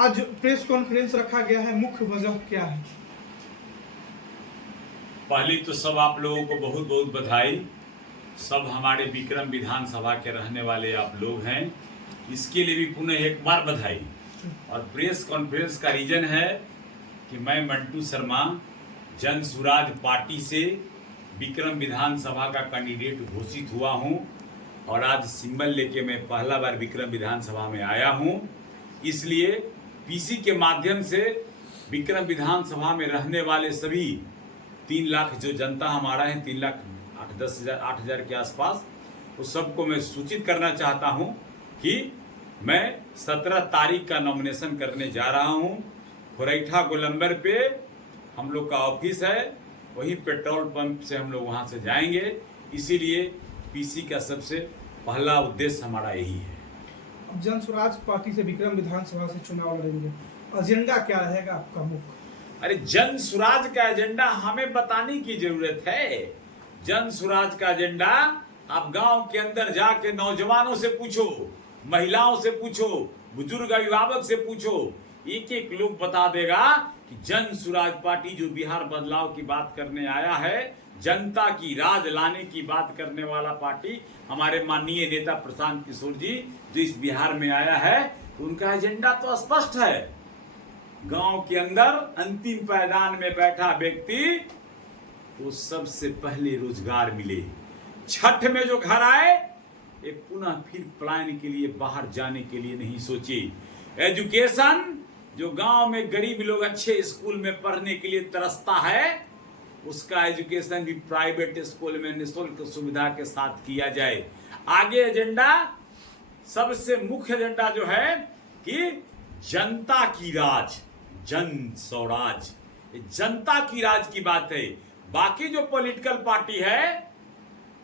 आज press conference रखा गया है, मुख्य वजह क्या है? पहली तो सब आप लोगों को बहुत बहुत बधाई। सब हमारे विक्रम विधानसभा के रहने वाले आप लोग हैं, इसके लिए भी पुनः एक बार बधाई। और प्रेस कॉन्फ्रेंस का रीजन है कि मैं मंटू शर्मा जन सुराज पार्टी से विक्रम विधानसभा का कैंडिडेट घोषित हुआ हूं और आज सिंबल लेके मैं पहला बार विक्रम विधानसभा में आया हूं। इसलिए पीसी के माध्यम से विक्रम विधानसभा में रहने वाले सभी 3 लाख जो जनता हमारा है, 3 लाख 8 हज़ार के आसपास, उस सबको मैं सूचित करना चाहता हूं कि मैं 17 तारीख का नॉमिनेशन करने जा रहा हूं। खुरैठा गोलंबर पे हम लोग का ऑफिस है, वही पेट्रोल पंप से हम लोग वहां से जाएंगे। इसीलिए पीसी का सबसे पहला उद्देश्य हमारा यही है। अब जन स्वराज पार्टी से विक्रम विधानसभा से चुनाव लड़ेंगे, एजेंडा क्या रहेगा आपका मुख्य? अरे जन सुराज का एजेंडा हमें बताने की जरूरत है। जन सुराज का एजेंडा आप गांव के अंदर जाके नौजवानों से पूछो, महिलाओं से पूछो, बुजुर्ग अभिभावक से पूछो, एक एक लोग बता देगा कि जन सुराज पार्टी जो बिहार बदलाव की बात करने आया है, जनता की राज लाने की बात करने वाला पार्टी, हमारे माननीय नेता प्रशांत किशोर जी जो इस बिहार में आया है, उनका एजेंडा तो स्पष्ट है। गांव के अंदर अंतिम पायदान में बैठा व्यक्ति तो सबसे पहले रोजगार मिले, छठ में जो घर आए एक पुनः फिर पलायन के लिए बाहर जाने के लिए नहीं सोचे। एजुकेशन जो गांव में गरीब लोग अच्छे स्कूल में पढ़ने के लिए तरसता है, उसका एजुकेशन भी प्राइवेट स्कूल में निःशुल्क सुविधा के साथ किया जाए। आगे एजेंडा, सबसे मुख्य एजेंडा जो है कि जनता की राज, जन स्वराज, जनता की राज की बात है। बाकी जो पॉलिटिकल पार्टी है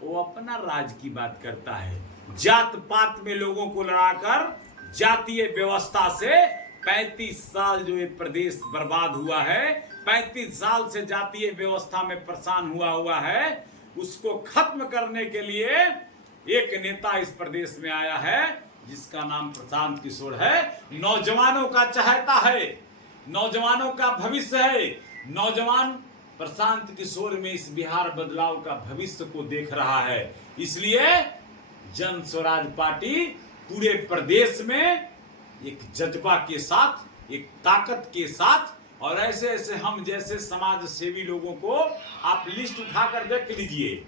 वो अपना राज की बात करता है। जात पात में लोगों को लड़ाकर जातीय व्यवस्था से 35 साल जो ये प्रदेश बर्बाद हुआ है, 35 साल से जातीय व्यवस्था में परेशान हुआ है, उसको खत्म करने के लिए एक नेता इस प्रदेश में आया है जिसका नाम प्रशांत किशोर है। नौजवानों का चाहता है, नौजवानों का भविष्य है। नौजवान प्रशांत किशोर में इस बिहार बदलाव का भविष्य को देख रहा है। इसलिए जन स्वराज पार्टी पूरे प्रदेश में एक जज्बा के साथ, एक ताकत के साथ, और ऐसे ऐसे हम जैसे समाज सेवी लोगों को आप लिस्ट उठाकर देख लीजिए,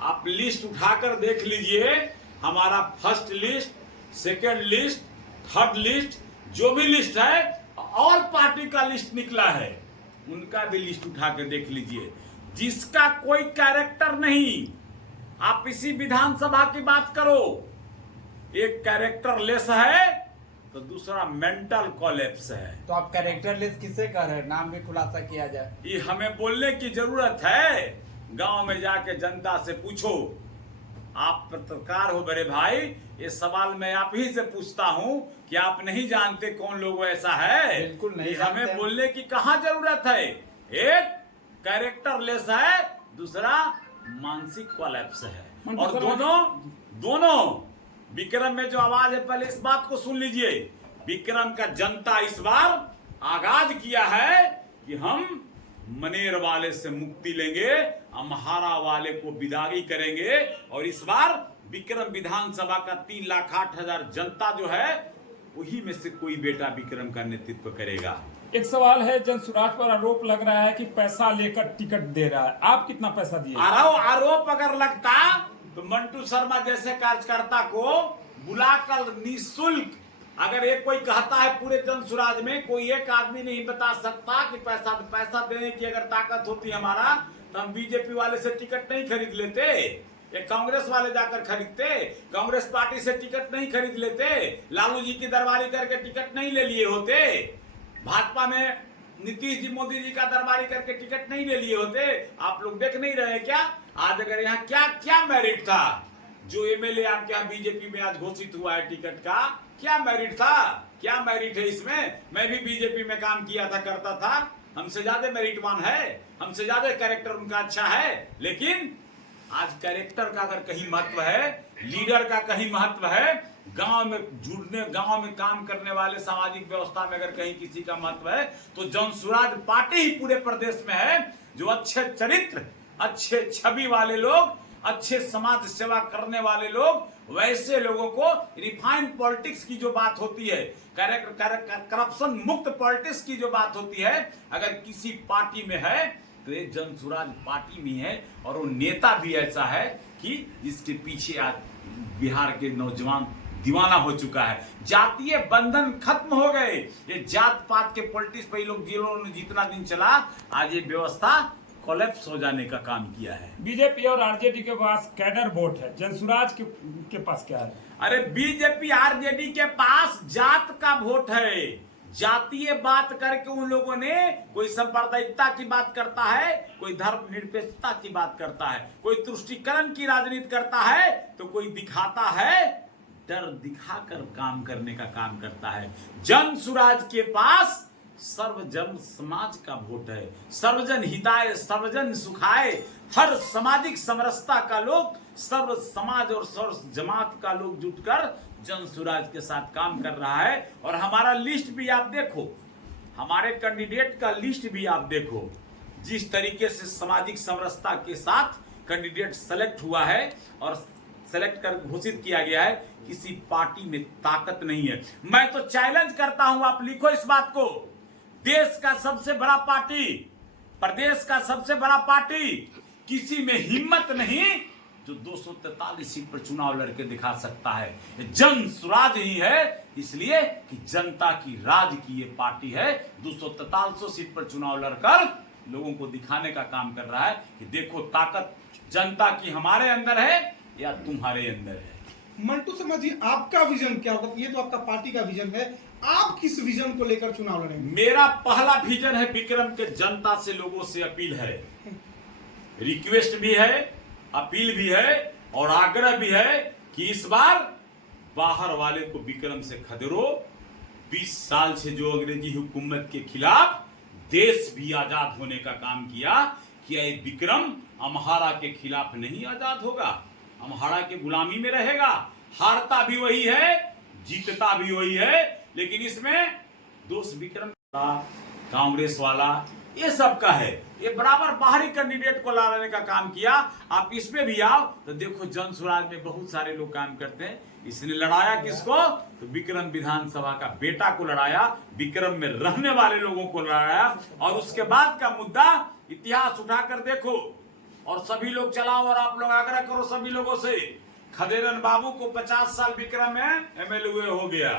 आप लिस्ट उठाकर देख लीजिए। हमारा first list, second list, third list, जो भी लिस्ट है, और पार्टी का लिस्ट निकला है, उनका भी लिस्ट उठाकर देख लीजिए। जिसका कोई कैरेक्टर नहीं, आप इसी विधानसभा की बात करो, एक कैरेक्टर लेस है तो दूसरा मेंटल कोलैप्स है। तो आप कैरेक्टर लेस किसे कह रहे हैं? नाम भी खुलासा किया जाए। ये हमें बोलने की जरूरत है। गांव में जाके जनता से पूछो। आप पत्रकार हो बड़े भाई, ये सवाल मैं आप ही से पूछता हूं कि आप नहीं जानते कौन लोग ऐसा है? बिल्कुल नहीं। हमें बोलने की कहां जरूरत है? एक कैरेक्टर लेस है, दूसरा मानसिक कोलैप्स है। और दोनों विक्रम में जो आवाज है, पहले इस बात को सुन लीजिए। विक्रम का जनता इस बार आगाज किया है कि हम मनेर वाले से मुक्ति लेंगे, अम्हारा वाले को विदाई करेंगे, और इस बार विक्रम विधानसभा का 3 लाख 8 हज़ार जनता जो है, वही में से कोई बेटा विक्रम का नेतृत्व करेगा। एक सवाल है, जन सुराज पर आरोप लग रहा है कि पैसा लेकर टिकट दे रहा है, आप कितना पैसा दिए? आरोप अगर लगता तो मंटू शर्मा जैसे कार्यकर्ता को बुलाकर निःशुल्क, अगर एक कोई कहता है पूरे जन सुराज में कोई एक आदमी नहीं बता सकता कि पैसा देने की अगर ताकत होती हमारा, तो हम बीजेपी वाले से टिकट नहीं खरीद लेते, ये कांग्रेस वाले जाकर खरीदते, कांग्रेस पार्टी से टिकट नहीं खरीद लेते, लालू जी की दरबारी करके टिकट नहीं ले लिए होते, भाजपा में नीतीश जी मोदी जी का दरबारी करके टिकट नहीं ले लिए होते। आप लोग देख नहीं रहे क्या? आज अगर यहाँ क्या क्या मेरिट था जो एमएलए आपके यहाँ बीजेपी में आज घोषित हुआ है टिकट का, क्या मेरिट था? क्या मेरिट है इसमें? मैं भी बीजेपी में काम किया था, करता था, हमसे ज्यादा मेरिटवान है, हमसे ज्यादा कैरेक्टर उनका अच्छा है। लेकिन आज कैरेक्टर का अगर कहीं महत्व है, लीडर का कहीं महत्व है, गांव में जुड़ने, गांव में काम करने वाले, सामाजिक व्यवस्था में अगर कहीं किसी का महत्व है तो जन स्वराज पार्टी ही पूरे प्रदेश में है, जो अच्छे चरित्र, अच्छे छवि वाले लोग, अच्छे समाज सेवा करने वाले लोग, वैसे लोगों को रिफाइंड पॉलिटिक्स की जो बात होती है, करप्शन मुक्त पॉलिटिक्स की जो बात होती है, अगर किसी पार्टी में है तो ये जन स्वराज पार्टी में है। और वो नेता भी ऐसा है कि जिसके पीछे आज बिहार के नौजवान दीवाना हो चुका है। जातीय बंधन खत्म हो गए। ये जात पात के पॉलिटिक्स पे लोग जितना दिन चला, आज ये व्यवस्था कोलैप्स हो जाने का काम किया है। बीजेपी और आरजेडी के पास कैडर वोट है, जनसुराज के पास क्या है? अरे बीजेपी आरजेडी के पास जात का वोट है। जातीय बात करके उन लोगों ने, कोई सांप्रदायिकता की बात करता है, कोई धर्म निरपेक्षता की बात करता है, कोई तुष्टीकरण की राजनीति करता है, तो कोई दिखाता है, डर दिखाकर काम करने का काम करता है। जन स्वराज के पास सर्वजन समाज का वोट है। सर्वजन हिताय, सर्वजन सुखाय, हर सामाजिक समरसता का लोग, सर्व समाज और सर्व जमात का लोग जुटकर जन स्वराज के साथ काम कर रहा है। और हमारा लिस्ट भी आप देखो, हमारे कैंडिडेट का लिस्ट भी आप देखो, जिस तरीके से सामाजिक समरसता के साथ कैंडिडेट सेलेक्ट हुआ है और सेलेक्ट कर घोषित किया गया है, किसी पार्टी में ताकत नहीं है। मैं तो चैलेंज करता हूं, आप लिखो इस बात को, देश का सबसे बड़ा पार्टी, प्रदेश का सबसे बड़ा पार्टी, किसी में हिम्मत नहीं जो 243 सीट पर चुनाव लड़के दिखा सकता है। ये जन स्वराज ही है, इसलिए कि जनता की राज की ये पार्टी है। 243 सीट पर चुनाव लड़कर लोगों को दिखाने का काम कर रहा है कि देखो ताकत जनता की हमारे अंदर है या तुम्हारे अंदर है। मंटू शर्मा जी, आपका विजन क्या होगा? ये तो आपका पार्टी का विजन है, आप किस विजन को लेकर चुनाव लड़ेंगे? मेरा पहला विजन है, विक्रम के जनता से, लोगों से अपील है, रिक्वेस्ट भी है, अपील भी है और आग्रह भी है कि इस बार बाहर वाले को विक्रम से खदेड़ो। 20 साल से जो अंग्रेजी हुकूमत के खिलाफ देश भी आजाद होने का काम किया, क्या ये विक्रम अम्हारा के खिलाफ नहीं आजाद होगा? अम्हारा के गुलामी में रहेगा। हारता भी वही है, जीतता भी वही है, लेकिन इसमें दोष विक्रम का, कांग्रेस वाला, ये सब का है। ये बराबर बाहरी कैंडिडेट को लाने का काम किया। आप इसमें भी आओ तो देखो, जन स्वराज में बहुत सारे लोग काम करते हैं। इसने लड़ाया किसको? तो विक्रम विधानसभा का बेटा को लड़ाया, विक्रम में रहने वाले लोगों को लड़ाया। और उसके बाद का मुद्दा इतिहास उठाकर देखो और सभी लोग चलाओ, और आप लोग आग्रह करो सभी लोगों से। खदेरन बाबू को 50 साल विक्रम में एमएलए हो गया,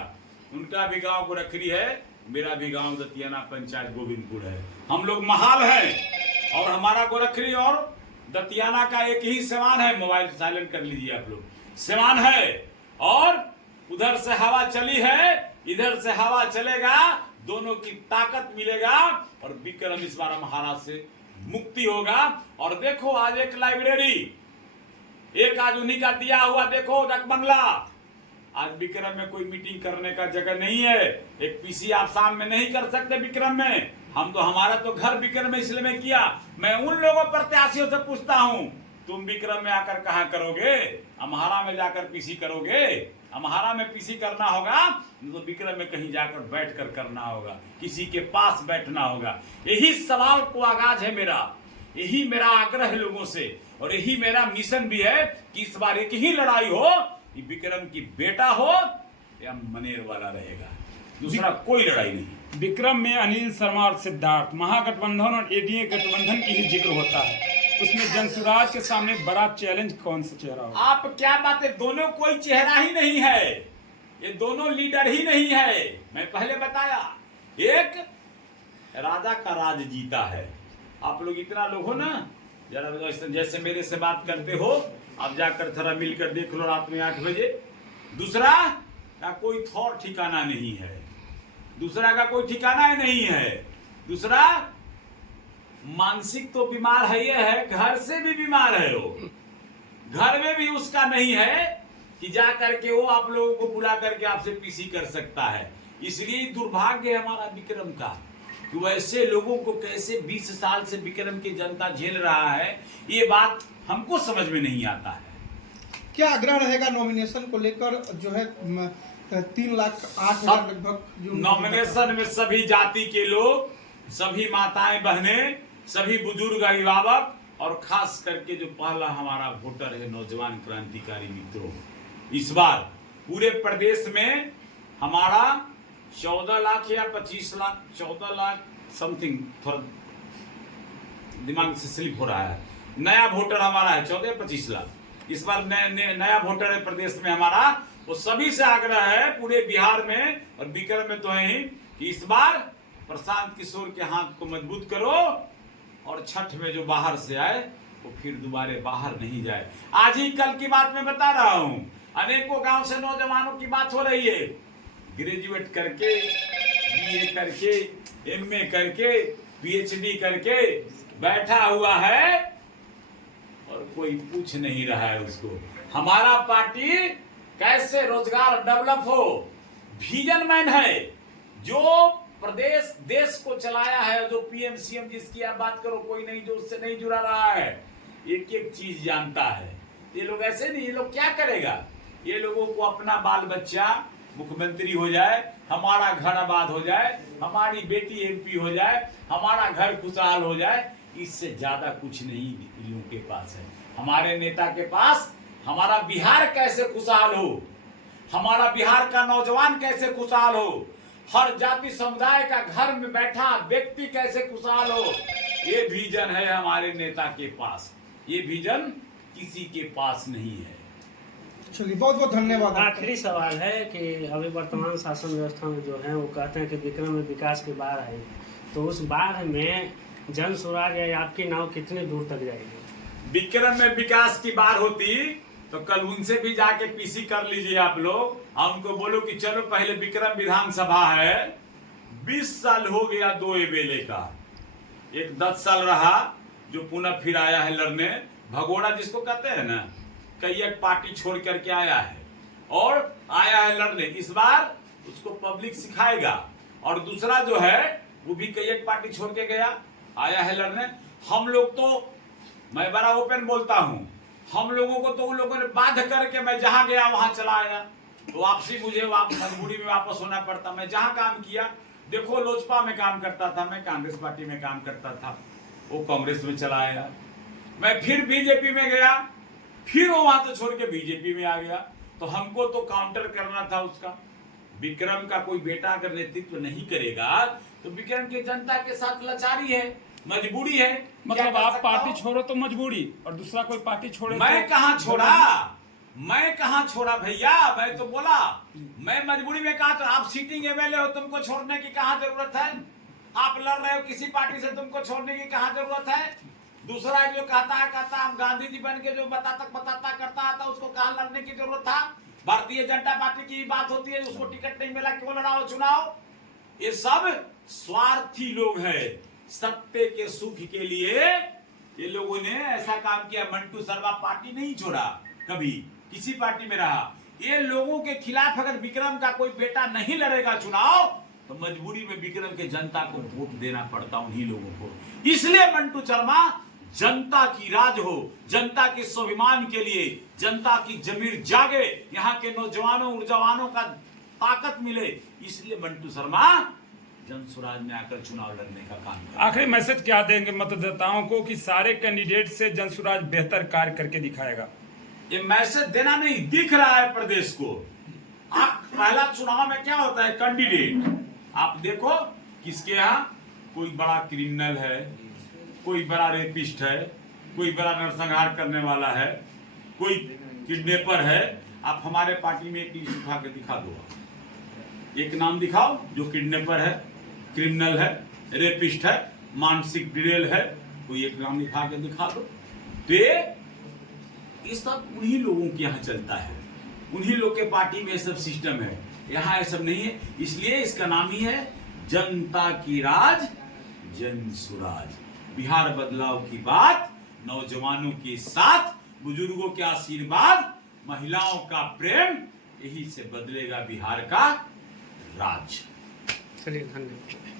उनका भी गांव गोरखरी है, मेरा भी गांव दतियाना पंचायत गोविंदपुर है। हम लोग महाल हैं और हमारा गोरखरी और दतियाना का एक ही सिवान है। मोबाइल साइलेंट कर लीजिए आप लोग, सिवान है। और उधर से हवा चली है, इधर से हवा चलेगा, दोनों की ताकत मिलेगा और विक्रम इस बार महाराज से मुक्ति होगा। और देखो आज एक लाइब्रेरी, एक आज उन्हीं का दिया हुआ, देखो डक बंगला। आज विक्रम में कोई मीटिंग करने का जगह नहीं है, एक पीसी आप शाम में नहीं कर सकते विक्रम में। हम तो, हमारा तो घर विक्रम में इसलिए में किया। मैं उन लोगों प्रत्याशियों से पूछता हूं, तुम विक्रम में आकर कहां करोगे? अम्हारा में जाकर पीसी करोगे? अम्हारा में पीसी करना होगा तो विक्रम में कहीं जाकर बैठकर करना होगा, किसी के पास बैठना होगा। यही सवाल को आगाज है मेरा, यही मेरा आग्रह है लोगों से, और यही मेरा मिशन भी है कि इस बार एक ही लड़ाई हो, विक्रम की बेटा हो या मनेर वाला रहेगा, दूसरा कोई लड़ाई नहीं। विक्रम में अनिल शर्मा और सिद्धार्थ, महागठबंधन और एडीए गठबंधन की ही जिक्र होता है, उसमें जनसुराज के सामने बड़ा चैलेंज कौन सा चेहरा होगा? आप क्या बात है, दोनों कोई चेहरा ही नहीं है, ये दोनों लीडर ही नहीं है। मैं पहले बताया, एक राजा का राज जीता है। आप लोग इतना लोग हो ना, जरा जैसे मेरे से बात करते हो, आप जाकर थोड़ा मिलकर देख लो रात में 8 बजे। दूसरा का कोई थौर ठिकाना नहीं है, दूसरा का कोई ठिकाना ही नहीं है। दूसरा मानसिक तो बीमार है, ये है घर से भी बीमार है, वो घर में भी उसका नहीं है कि जा करके वो आप लोगों को बुला करके आपसे पीसी कर सकता है। इसलिए दुर्भाग्य है हमारा विक्रम का कि वैसे लोगों को कैसे 20 साल से विक्रम की जनता झेल रहा है, ये बात हमको समझ में नहीं आता है। क्या आग्रह रहेगा नॉमिनेशन को लेकर, जो है 3,08,000 लगभग जो नॉमिनेशन में सभी जाति के लोग, सभी माताएं बहनें, सभी बुजुर्ग अभिभावक और खास करके जो पहला हमारा वोटर है नौजवान क्रांतिकारी मित्रों, इस बार पूरे प्रदेश में हमारा 14 लाख या 25 लाख, 14 लाख समथिंग, थोड़ा दिमाग से स्लिप हो रहा है, नया वोटर हमारा है 14-25 लाख। इस बार नया वोटर है प्रदेश में हमारा। वो सभी से आग्रह है पूरे बिहार में और विक्रम में तो है ही कि इस बार प्रशांत किशोर के हाथ को मजबूत करो और छठ में जो बाहर से आए वो फिर दोबारा बाहर नहीं जाए। आज ही कल की बात मैं बता रहा हूं, अनेकों गांव से नौजवानों की बात हो रही है, ग्रेजुएट करके, बीए करके, एमए करके, पीएचडी करके बैठा हुआ है और कोई पूछ नहीं रहा है उसको। हमारा पार्टी कैसे रोजगार डेवलप हो, विजन मैन है, जो प्रदेश देश को चलाया है, जो पीएम सीएम जिसकी आप बात करो कोई नहीं जो उससे नहीं जुड़ा रहा है, एक एक चीज जानता है। ये लोग ऐसे नहीं, ये लोग क्या करेगा, ये लोगों को अपना बाल बच्चा मुख्यमंत्री हो जाए, हमारा घर आबाद हो जाए, हमारी बेटी एमपी हो जाए, हमारा घर खुशहाल हो जाए, इससे ज्यादा कुछ नहीं इन लोगों के पास है। हमारे नेता के पास हमारा बिहार कैसे खुशहाल हो, हमारा बिहार का नौजवान कैसे खुशहाल हो, हर जाति समुदाय का घर में बैठा व्यक्ति कैसे खुशहाल हो, ये विजन है हमारे नेता के पास। ये विजन किसी के पास नहीं है। चलिए बहुत बहुत धन्यवाद। आखिरी सवाल है कि अभी वर्तमान शासन व्यवस्था में जो है वो कहते हैं कि विक्रम में विकास की बाढ़ आई, तो उस बाढ़ में जन स्वराज या आपकी नाव कितने दूर तक जाएगी? विक्रम में विकास की बाढ़ होती तो कल उनसे भी जाके पीसी कर लीजिए आप लोग और उनको बोलो कि चलो पहले विक्रम विधानसभा है, 20 साल हो गया 2 एमएलए का, एक 10 साल रहा जो पुनः फिर आया है लड़ने, भगोड़ा जिसको कहते हैं ना, कई एक पार्टी छोड़ करके आया है और आया है लड़ने। इस बार उसको पब्लिक सिखाएगा। और दूसरा जो है वो भी कई एक पार्टी छोड़ के गया, आया है लड़ने। हम लोग तो, मैं बड़ा ओपन बोलता हूं, हम लोगों को तो उन लोगों ने बाध्य करके मैं जहां गया वहां चला आया, तो वापसी मुझे मजबूरी में वापस होना पड़ता। मैं जहां काम किया, देखो लोजपा में काम करता था, मैं कांग्रेस पार्टी में काम करता था, वो कांग्रेस में चला आया। मैं फिर बीजेपी में गया, फिर वो वहां से छोड़ के बीजेपी में आ गया। तो हमको तो काउंटर करना था उसका। विक्रम का कोई बेटा अगर नेतृत्व नहीं करेगा तो विक्रम की जनता के साथ लाचारी है, मजबूरी है। मतलब आप पार्टी छोड़ो तो मजबूरी और दूसरा कोई पार्टी छोड़े मैं तो कहां छोड़ा, मैं कहां छोड़ा भैया, मैं तो बोला मैं मजबूरी में कहा। तो आप सीटिंग एमएलए हो, तुमको छोड़ने की कहां जरूरत है? आप लड़ रहे हो किसी पार्टी से, तुमको छोड़ने की कहां जरूरत है? दूसरा जो कहता हम गांधी जी बन के जो बताता करता था, उसको कहां लड़ने की जरूरत था? भारतीय जनता पार्टी की बात होती है, उसको टिकट नहीं मिला, क्यों लड़ा हो चुनाव? ये सब स्वार्थी लोग हैं। सत्ते के सुख के लिए ये लोगों ने ऐसा काम किया। मंटू शर्मा पार्टी नहीं छोड़ा, कभी किसी पार्टी में रहा। ये लोगों के खिलाफ अगर विक्रम का कोई बेटा नहीं लड़ेगा चुनाव तो मजबूरी में विक्रम के जनता को वोट देना पड़ता उन्हीं लोगों को। इसलिए मंटू शर्मा जनता की राज हो, जनता के स्वाभिमान के लिए, जनता की जमीर जागे, यहाँ के नौजवानों ऊर्जावानों का ताकत मिले, इसलिए मंटू शर्मा जन स्वराज में आकर चुनाव लड़ने का काम कर। आखिरी मैसेज क्या देंगे मतदाताओं को कि सारे कैंडिडेट से जन स्वराज बेहतर कार्य करके दिखाएगा? ये मैसेज देना नहीं, दिख रहा है प्रदेश को। आप पहला चुनाव में क्या होता है, कैंडिडेट आप देखो किसके यहाँ कोई बड़ा क्रिमिनल है, कोई बड़ा रेपिस्ट है, कोई बड़ा नरसंहार करने वाला है, कोई किडनैपर है। आप हमारे पार्टी में एक लिस्ट उठा के दिखा दो, एक नाम दिखाओ जो किडनैपर है, क्रिमिनल है, रेपिस्ट है, मानसिक डिरेल है, कोई एक नाम दिखा के दिखा दो। तो ये सब उन्हीं लोगों के यहाँ चलता है, उन्हीं लोग के पार्टी में सब सिस्टम है। यहाँ ये सब नहीं है, इसलिए इसका नाम ही है जनता की राज जन स्वराज। बिहार बदलाव की बात, नौजवानों के साथ, बुजुर्गों के आशीर्वाद, महिलाओं का प्रेम, यही से बदलेगा बिहार का राज। चलिए धन्यवाद।